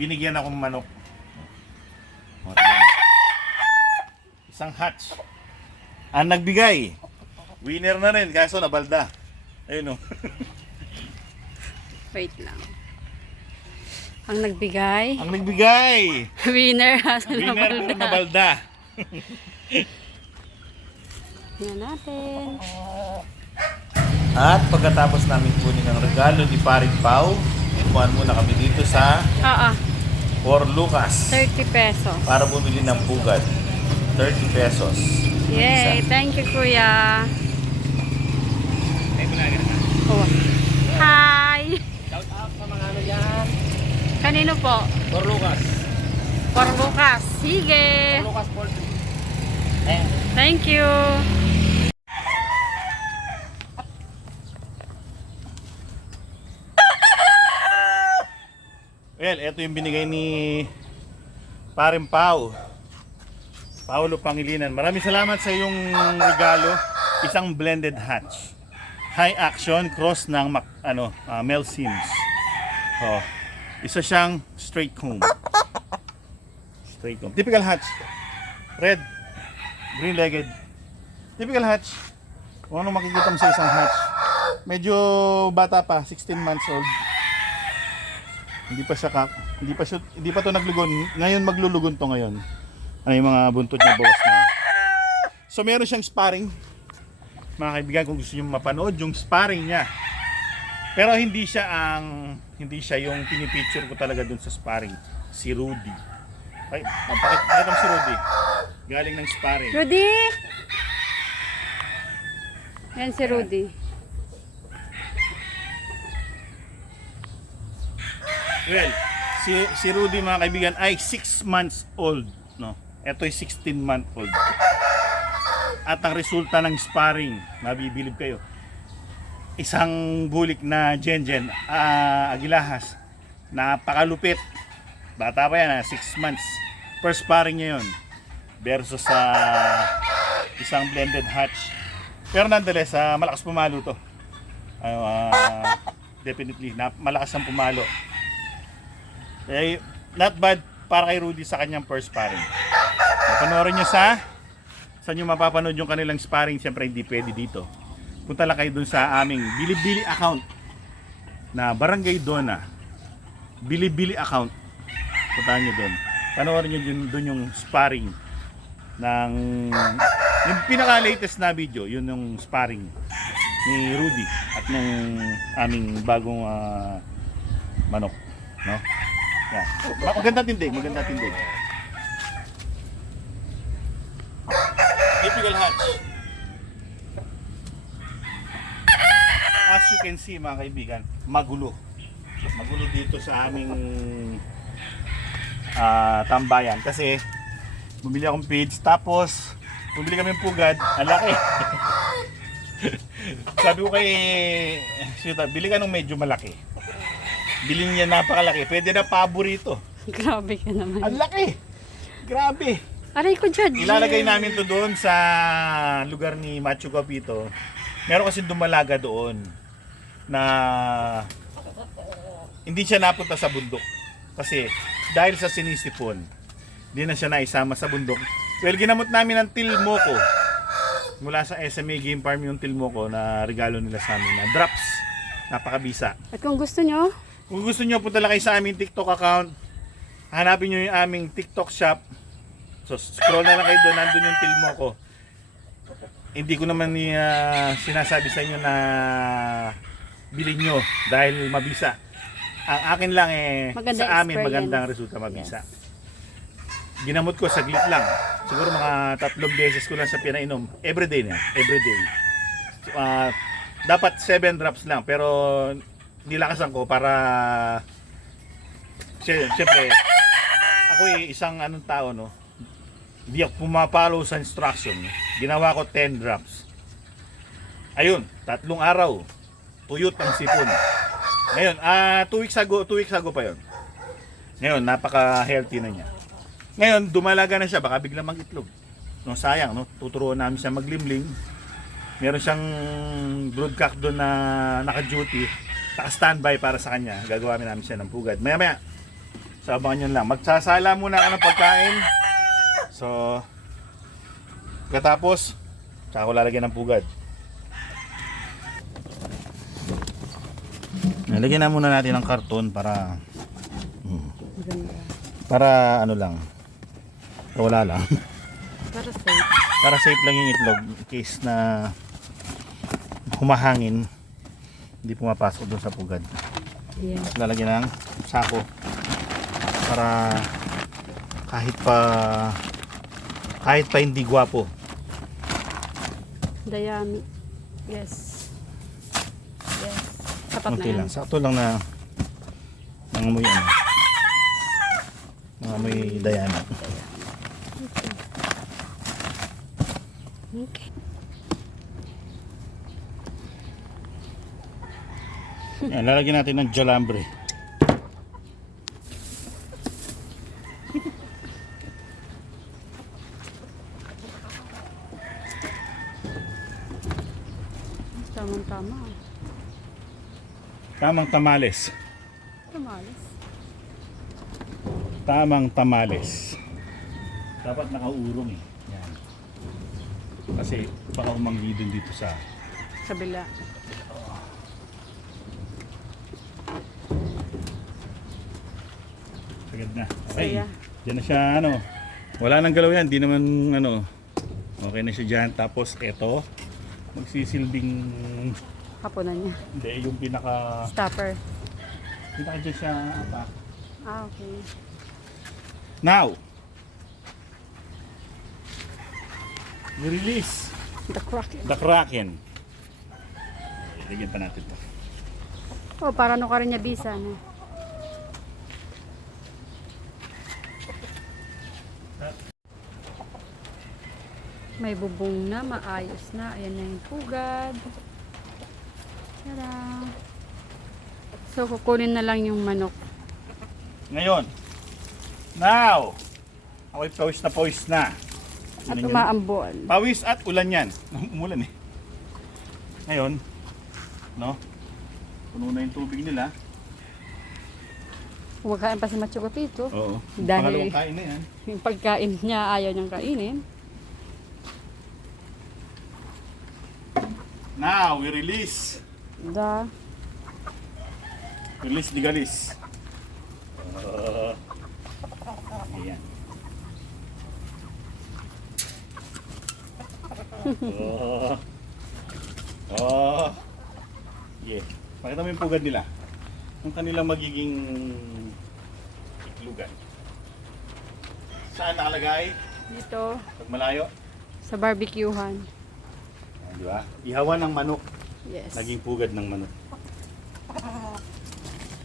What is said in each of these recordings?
binigyan akong manok. Isang hatch. Ang nagbigay, winner na rin, kaso nabalda. Ayun o. Wait lang. Ang nagbigay. Ang nagbigay, Winner. winner pero nabalda. Tingnan natin. At pagkatapos namin kunin ang regalo ni Paring Pau, kuhaan muna kami dito sa Oo. Fort Lucas 30 pesos. para bumili ng pugad. 30 pesos. Yay! Thank you, Kuya. Oh. Hi! Shout out sa mga ano dyan. Kanino po? For Lucas. For Lucas. Sige! Lucas Poultry. Thank you! Well, ito yung binigay ni Paring Pau. Paulo Pangilinan. Maraming salamat sa iyong regalo. Isang blended hatch. High action cross ng Mel Sims. Oh, isa siyang straight comb. Straight comb. Typical hatch. Red. Green-legged. Typical hatch. Kung ano makikita mo sa isang hatch. Medyo bata pa, 16 months old. Hindi pa to naglugon. Ngayon maglulugon to ngayon. Ano yung mga buntot niya bawas na. So meron siyang sparring. Mga kaibigan, kung gusto niyo mapanood yung sparring niya. Pero hindi siya yung pinipicture ko talaga dun sa sparring. Si Rudy. Ay, pakita mo si Rudy. Galing ng sparring. Rudy! Yan si Rudy. Well, si Rudy mga kaibigan ay 6 months old, no. Ito ay 16 month old. At ang resulta ng sparring, mabibilib kayo. Isang bulik na Gengen Agilahas. Napakalupit. Bata pa yan, 6 months. First sparring niya yun. Versus sa isang blended hatch. Pero nonetheless, malakas pumalo to. Definitely, malakas ang pumalo. Eh, not bad para kay Rudy sa kanyang first sparring. Panoorin nyo saan nyo mapapanood yung kanilang sparring. Siyempre hindi pwede dito. Punta lang kayo dun sa aming Bilibili account na Barangay Dona. Bilibili account. Puntahan nyo dun. Panoorin nyo dun yung sparring ng yung pinaka latest na video. Yun yung sparring ni Rudy at ng aming bagong manok, no? Yan. Maganda tindig. Typical hatch. As you can see mga kaibigan, magulo. Magulo dito sa aming tambayan kasi bumili akong feeds tapos bumili kami ng pugad, ang laki. Sabi ko kay Sita, bili ka ng medyo malaki. Bilhin niya napakalaki. Pwede na paborito. Grabe ka naman. Ang laki! Grabe! Aray ko, Judge. Ilalagay namin to doon sa lugar ni Machu Capito. Meron kasi dumalaga doon na hindi siya napunta sa bundok. Kasi dahil sa sinisipon, hindi na siya naisama sa bundok. Well, ginamot namin ng Tilmoco. Mula sa SMA Game Farm yung Tilmoco na regalo nila sa amin na drops. Napakabisa. At kung gusto nyo, Kung gusto nyo, punta lang kayo sa aming TikTok account. Hanapin nyo yung aming TikTok shop. So, scroll na lang kayo doon. Nandun yung Tilmoco. Hindi ko naman sinasabi sa inyo na bilhin nyo dahil mabisa. Ang akin lang Maganda sa amin experience. magandang resulta mabisa. Ginamot ko saglit lang. Siguro mga 3 beses ko lang sa pinainom. Everyday na. Everyday. Dapat 7 drops lang. Pero nilakasan ko para siyempre ako isang tao, no, hindi ako pumapalo sa instruction. Ginawa ko 10 drops. Ayun, 3 araw tuyot ang sipon. Ngayon 2 weeks ago pa yon. Ngayon napaka healthy na niya. Ngayon dumalaga na siya, baka biglang mag-itlog. No, sayang, no, tuturuan namin siya maglimling. Meron siyang broodcock doon na naka-duty, naka-standby para sa kanya. Gagawa namin siya ng pugad. Maya-maya, So abangan nyo lang. Magsasala muna ako ng pagkain. So, katapos, tsaka ko lalagyan ng pugad. Nalagyan na muna natin ng karton para Maganda. para ano lang. Para wala lang. Para safe. Para safe lang yung itlog in case na humahangin, hindi pumapasok doon sa pugad. Yeah. Lalagyan ng sako para kahit pa hindi gwapo. Dayami. Yes. Yes. Sapat na Kunti yan. lang. Sakto lang na nangamoy ano. Nangamoy dayami. Okay. Yan, lalagyan natin ng jalambre. Tamang-tama. Tamang tamales. Tamalis. Tamang tamales. Dapat nakaurong eh. Yan. Kasi baka umanggi dun dito sa Kabila. sagad na. Okay. Saya. Diyan na siya ano. Wala nang galaw yan. Di naman ano. Okay na siya dyan. Tapos eto. Magsisilbing Hapunan niya. hindi yung pinaka Stopper. dyan siya apa. Ah, okay. Now. Release The Kraken. the Kraken. Ilagyan pa natin to. Oh, para no ka rin niya bisa, no? May bubong na, maayos na. Ayan na yung pugad. Tada! So, kukunin na lang yung manok. Ngayon. Now. Ako'y pawis na. At Tingnan nyo. umaambon. Pawis at ulan yan. Umulan eh. Ngayon, no? Puno na yung tubig nila. Kumakain pa si Macho Gapito. Oo. Dahil- Pangalawang kain na yan. Yung pagkain niya, ayaw niyang kainin. Now, we release. Da. Release di galis. Ayan. Oh. Oh. Yeah. Pakita mo yung pugad nila. Yung kanilang magiging iklugan. Saan nakalagay? Dito, Pag malayo. sa barbecuehan. Di ba? Ihawan ng manok. Yes. Naging pugad ng manok.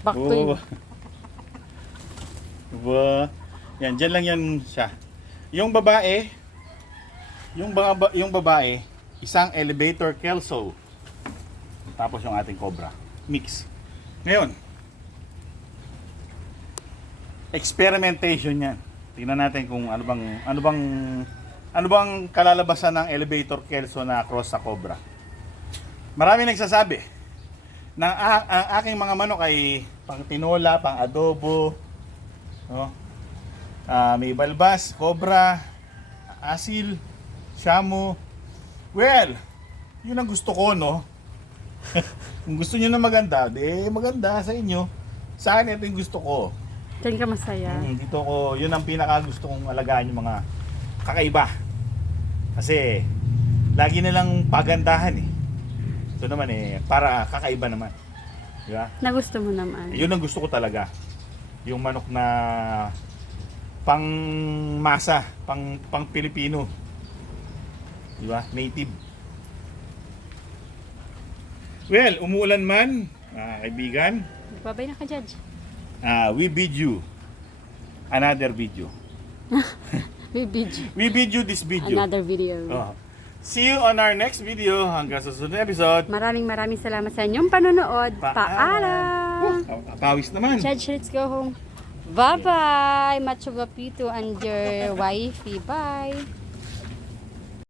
Back to Oh. you. Diba? Yan, dyan lang yan siya. Yung babae, isang elevator kelso. Tapos yung ating cobra. Mix. Ngayon, experimentation yan. Tingnan natin kung ano bang kalalabasan ng elevator kelso na cross sa cobra. Marami nagsasabi na ang aking mga manok ay pang tinola, pang adobo, no? May balbas, cobra, asil, shamu. Well, yun ang gusto ko, no? Kung gusto niyo na maganda, maganda sa inyo. Sa akin, ito yung gusto ko. Diyan ka masaya. Dito ko, yun ang pinaka gusto kong alagaan yung mga kakaiba. Kasi, lagi nilang pagandahan eh. Ito naman eh, para kakaiba naman. Di ba? Na gusto mo naman. Yun ang gusto ko talaga. Yung manok na pang masa, pang Pilipino. Di ba? Native. Well, umuulan man, kaibigan, Babay na ka, Judge. we bid you another video. We We bid you this video. another video. Oh. See you on our next video. Hanggang sa susunod na episode. Maraming salamat sa inyong panonood. Paalam! Paalam! Pawis naman. Judge, let's go home. Bye-bye! Macho Gapito and your wifey. Bye!